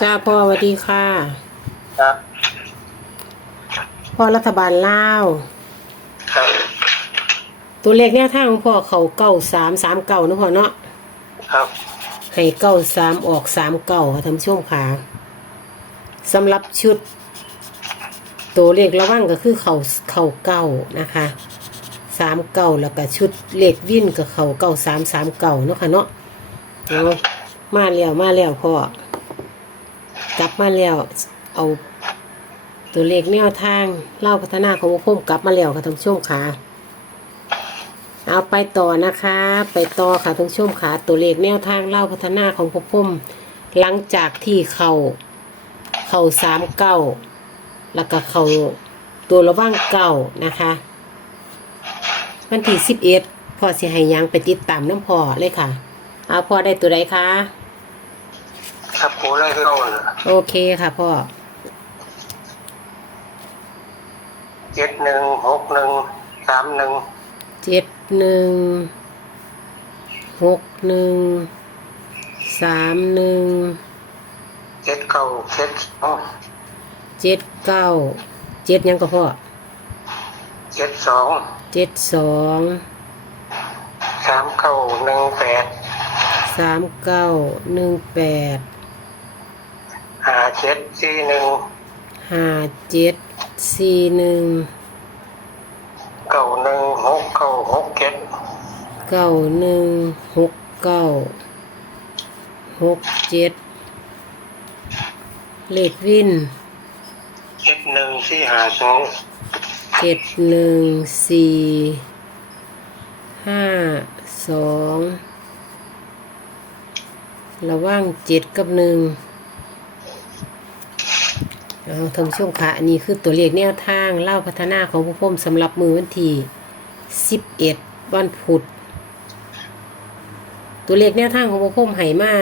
จ้าพ่อสวัสดีค่ะ ครับ พ่อรัฐบาลลาว ครับ ตัวเลขแนวทางของพ่อเขาเก้าสามสามเก้านะพ่อเนาะครับให้เก้าสามออกสามเก้าค่ะท่านผู้ชมค่ะสำหรับชุด ตัวเลขระว่างก็คือเขาเขาเก้านะคะสามเก้าแล้วก็ชุดเลขวิ่นกับเขาเก้าสามสามเก้าเนาะค่ะเนาะเอามาแล้วมาแล้วพ่อ กลับมาแล้วเอาตัวเลขแนวทางเล่าพัฒนาของวงพมกลับมาแล้วค่ะท่านผู้ชมค่ะเอาไปต่อนะคะ ไปต่อค่ะท่านผู้ชมค่ะตัวเลขแนวทางเล่าพัฒนาของพวกผมหลังจากที่เขาเขาสามเก้าแล้วก็เขาตัวระว่างเก้านะคะวันที่สิบเอ็ดพอสิให้ยังไปติดตามน้ำพอเลยค่ะ เอาพอได้ตัวใดคะ ครับโคเลยเข้าน่ะโอเคค่ะพ่อเจ็ดหนึ่งหกหนึ่งสามหนึ่งเจ็ดหนึ่งหกหนึ่งสามหนึ่งเจ็ดเก้าเจ็ดสองเจ็ดเก้าเจ็ดยังก็พ่อเจ็ดสองเจ็ดสองสามเก้าหนึ่งแปดสามเก้าหนึ่งแปดห้า เจ็ดสี่หนึ่งห้าเจ็ดสี่หนึ่งเก้าหนึ่งหกเก้าหกเจ็ดเก้าหนึ่งหกเก้าหกเจ็ดเลขวินเจ็ดหนึ่งสี่ห้าสองเจ็ดหนึ่งสี่ห้าสองระว่างเจ็ดกับหนึ่ง เอาท่านผู้ชมค่ะอันนี้คือตัวเลขแนวทางเล่าพัฒนาของผู้พ่มสำหรับมือวันที่สิบเอ็ดวันพุธตัวเลขแนวทางของผู้พ่มไหมา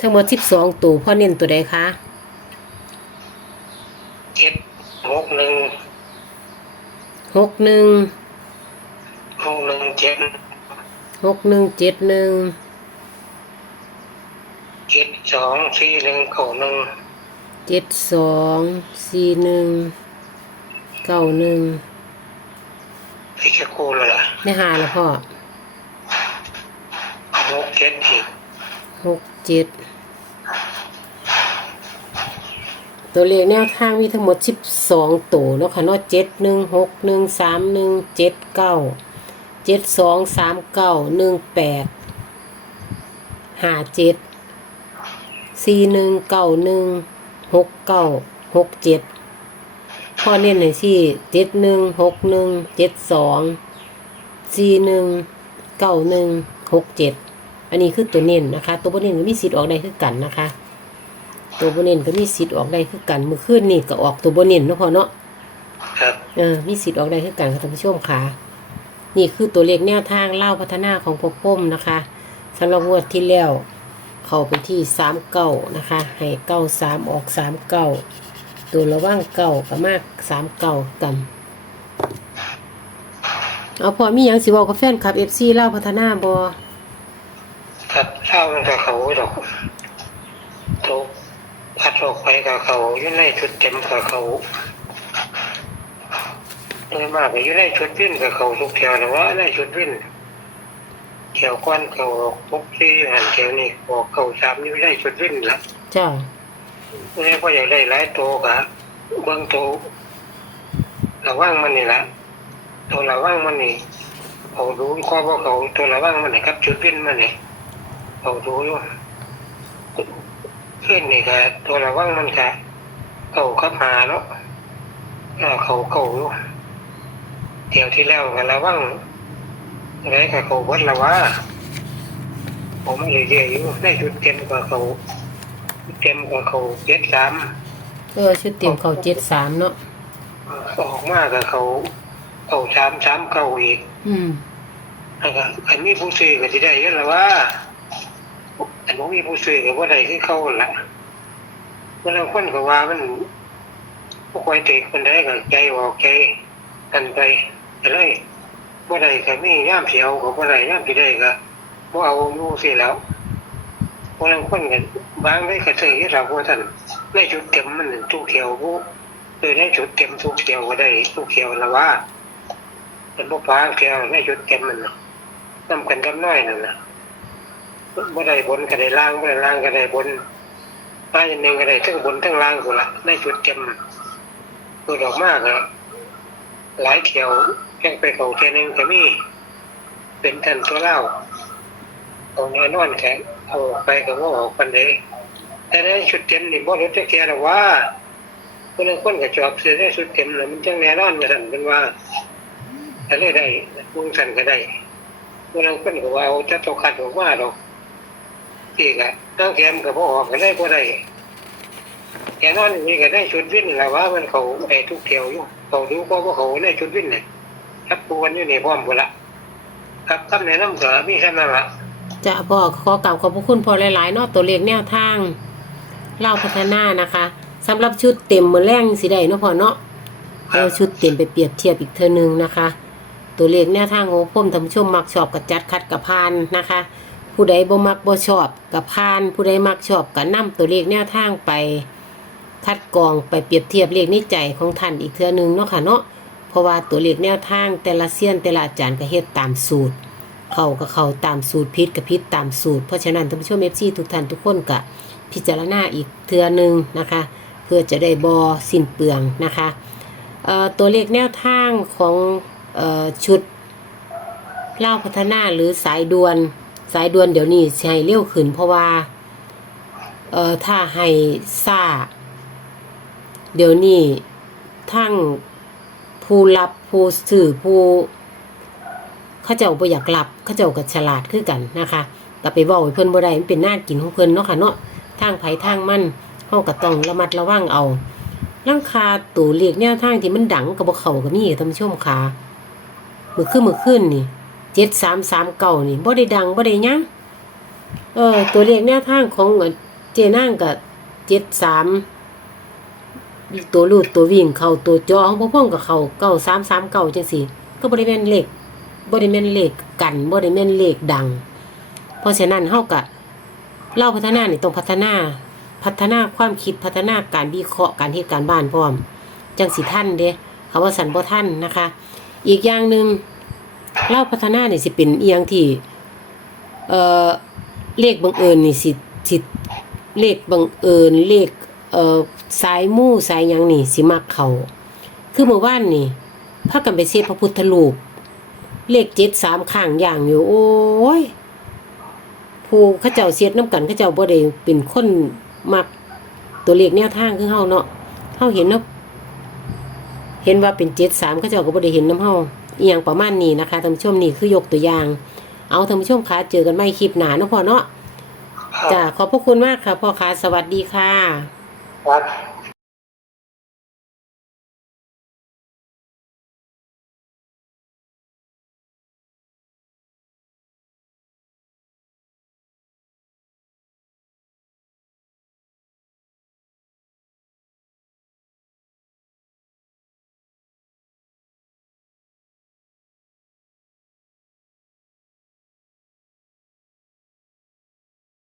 ทั้งหมดสิบสองตัวพ่อเน้นตัวใดคะเจ็ดหกหนึ่งหกหนึ่งหกหนึ่งเจ็ดหกหนึ่งเจ็ดหนึ่งเจ็ดสองสี่หนึ่งเก้าหนึ่ง เจ็ดสองสี่หนึ่งเก้าหนึ่งไอ้แค่กูเลยล่ะไม่หาแล้วพ่อหกเจ็ดอีกหกเจ็ดตัวเลขแนวทางมีทั้งหมดสิบสองตัวเนาะค่ะเนาะเจ็ดหนึ่งหกหนึ่งสามหนึ่งเจ็ดเก้าเจ็ดสองสามเก้าหนึ่งแปดห้าเจ็ดสี่หนึ่งเก้าหนึ่ง หกเก้าหกเจ็ดพ่อเน้นให้ที่เจ็ดหนึ่งหกหนึ่งเจ็ดสองสี่หนึ่งเก้าหนึ่งหกเจ็ดอันนี้คือตัวเน้นนะคะ ตัวบนเน้นก็มีสิทธิ์ออกได้คือกันนะคะ ตัวบนเน้นก็มีสิทธิ์ออกได้คือกันเมื่อคืนนี่ก็ออกตัวบนเน้นเนาะพอเนาะครับเออมีสิทธิ์ออกได้คือกันค่ะท่านผู้ชมค่ะ นี่คือตัวเลขแนวทางเล่าพัฒนาของพวกพ่มนะคะสำหรับงวดที่แล้ว เข้าไปที่สามเก้านะคะ ให้เก้าสามออกสามเก้าตัวระว่างเก้ากับมากสามเก้ากันเอาพอมีหยังสิบอกกับแฟนคลับเอฟซีเล่าพัฒนาบอครับเศร้ามันกับเขาดอกโตพัดออกไปกับเขาอยู่ในชุดเต็มกับเขาโดยมากอยู่ในชุดวิ่นกับเขาทุกแถวแต่ว่าในชุดวิ่น ถวก้อนเขาพกที่หันแถวนี้บอกเขาสามอยู่ในชุดวิ่นละจ้าไม่ได้ว่าอยากได้หลายโตกะเบื้องโตระว่างมันนี่ละตัวระว่างมันนี่เขาดูข้อว่าเขาตัวระว่างมันนี่ครับชุดวิ่นมันนี่เขาดูอยู่ขึ้นนี่ก็ตัวระว่างมันก็เขาขับหาเนาะเออเขาเขาอยู่เที่ยวที่แล้วก็ระว่าง อะไรกับเขาวัดละว่าผมเรื่อยๆอยู่ได้ชุดเต็มกว่าเขาเต็มกว่าเขาเจ็ดสามเออชุดเตรียมเขาเจ็ดสามเนาะออกมากับเขาเขาสามสามเก้าอีก อืมแล้วก็อันนี้ผู้ซื้อก็จะได้เยอะแล้วว่าอันนี้มีผู้ซื้อก็ว่าได้คือเขาหั่นละเมื่อเราคนก็ว่ามันพวกไว้เตะคนได้ก็ใจออกใจกันไปก็เลย ว่าได้ก็มีย่ามเสียวก็ว่าได้ย่ามที่ได้ก็ว่าเอาอยู่สิแล้วคนละคนกันบางได้กระเทยเราพวกท่านได้ชุดเต็มมันหนึ่งทุกเขียวผู้เออได้ชุดเต็มทุกเขียวก็ได้ทุกเขียวละว่าเป็นพวกฟ้าเขียวได้ชุดเต็มมันนะนำกันกับน้อยนั่นนะบ่ได้บนก็ได้ล่างบ่ได้ล่างก็ได้บนป้าอย่างหนึ่งก็ได้ทั้งบนทั้งล่างกูละได้ชุดเต็มตัวดอกมากเลยหลายเขียว แข่งไปเขาเทียหนึงก็มีเป็นทันตัวเล่าเอาแน่นอนแข็งเอาไปก็ว่าออกันเลยแต่ในชุดเต็มนี่บ่รู้จะแก่หรอกว่าคนละคนก็ชอบซื้อได้ชุดเต็มแล้วมันจังแน่นอนมาสั่นเป็นว่าแต่เลยได้วงสั่นก็ได้คนละคนก็ว่าเอาจะตกขัดออกมาดอกที่ก็ตั้งแคมก็บ่ออกก็ได้บ่ได้แน่นอนนี่ก็ได้ชุดวินแหละว่ามันเขาไอ้ทุกเที่ยวอยู่เขาดูก็ว่าเขาได้ชุดวิ่นเนี่ย ครับปูกันอยู่นี่พร้อมหมดละครับคำแนะนำก็มีแค่นั้นละจะพ่อขอกราบขอบพระคุณพ่อหลายๆเนาะตัวเลขแนวทางเล่าพัฒนานะคะสำหรับชุดเต็มมือแรงสิได้เนาะพ่อเนาะเอาชุดเต็มไปเปรียบเทียบอีกเทอนึงนะคะ ตัวเลขแนวทางของผมท่านผู้ชมมักชอบกับจัดคัดกับพานนะคะ ผู้ใดบ่มักบ่ชอบกับพาน ผู้ใดมักชอบกับนํตัวเลขแนวทางไป คัดกรองไปเปรียบเทียบเลขในใจของท่านอีกเทื่อนึงเนาะค่ะเนาะ เพราะว่าตัวเลขแนวทางแต่ละเซียนแต่ละอาจารย์ก็เฮ็ดตามสูตร เขากับเขาตามสูตรพิษกับพิษตามสูตร เพราะฉะนั้นท่านผู้ชมเอฟซีทุกท่านทุกคนก็พิจารณาอีกเทื่อหนึงนะคะ เพื่อจะได้บอสิ้นเปลืองนะคะตัวเลขแนวทางของออชุดเล่าพัฒนาหรือสายด่วนสายด่วนเดี๋ยวนี้ให้เร็วขึ้นเพราะว่าเอ่อถ้าให้ซ่า เดี๋ยวนี้ทั้ง ผู้รับผู้สื่อผู้เขาเจ้าบ่อยากหลับเขาเจ้าก็ฉลาดคือกันนะคะก็ไปเว้าให้เพิ่นบ่ได้มันเป็นหน้ากินของเพิ่นเนาะค่ะเนาะทางไผทางมันเฮาก็ต้องระมัดระวังเอาลังคาตัวเลขแนวทางที่มันดังก็บ่เขาก็มีท่านผู้ชมค่ะมื้อคืนมื้อคืนนี่7339นี่บ่ได้ดังบ่ได้ยังเออตัวเลขแนวทางของเจนางก็73 ตัวลูดตัววิ่งเข้าตัวจอของพ่อพ่องก็เข้า9339จังซี่ก็บ่ได้แม่นเลขบ่ได้แม่นเลขกันบ่ได้แม่นเลขดัง เพราะฉะนั้นเฮาก็เล่าพัฒนานี่ต้องพัฒนาพัฒนาความคิดพัฒนาการวิเคราะห์การเฮ็ดการบ้านพร้อม จังสิทันเด้คำว่าสันบ่ทันนะคะ อีกอย่างหนึ่งเล่าพัฒนานี่สิเป็นเอียงที่เอ่อเลขบังเอิญนี่สิสิเลขบังเอิญเลขเอ่อ สายมู่สายหยังนี่สิมักเขาคือเมื่อวานนี่พากันไปเซฟพระพุทธรูปเลขเจ็ดสามข้างอย่างอยู่โอ้ยผู้เขาเจ้าเสียดน้ำกันเขาเจ้าบ่ได้เป็นคนมักตัวเลขแนวทางคือเฮาเนาะเฮาเห็นเนาะเห็นว่าเป็นเจ็ดสามเขาเจ้าก็บ่ได้เห็นน้ำเฮาอีหยังประมาณนี้นะคะท่านผู้ชมนี่คือยกตัวอย่าง เอาท่านผู้ชมคะเจอกันใหม่คลิปหน้าเนาะพ่อเนาะจ้าขอบพระคุณมากค่ะพ่อค่ะสวัสดีค่ะ ครับ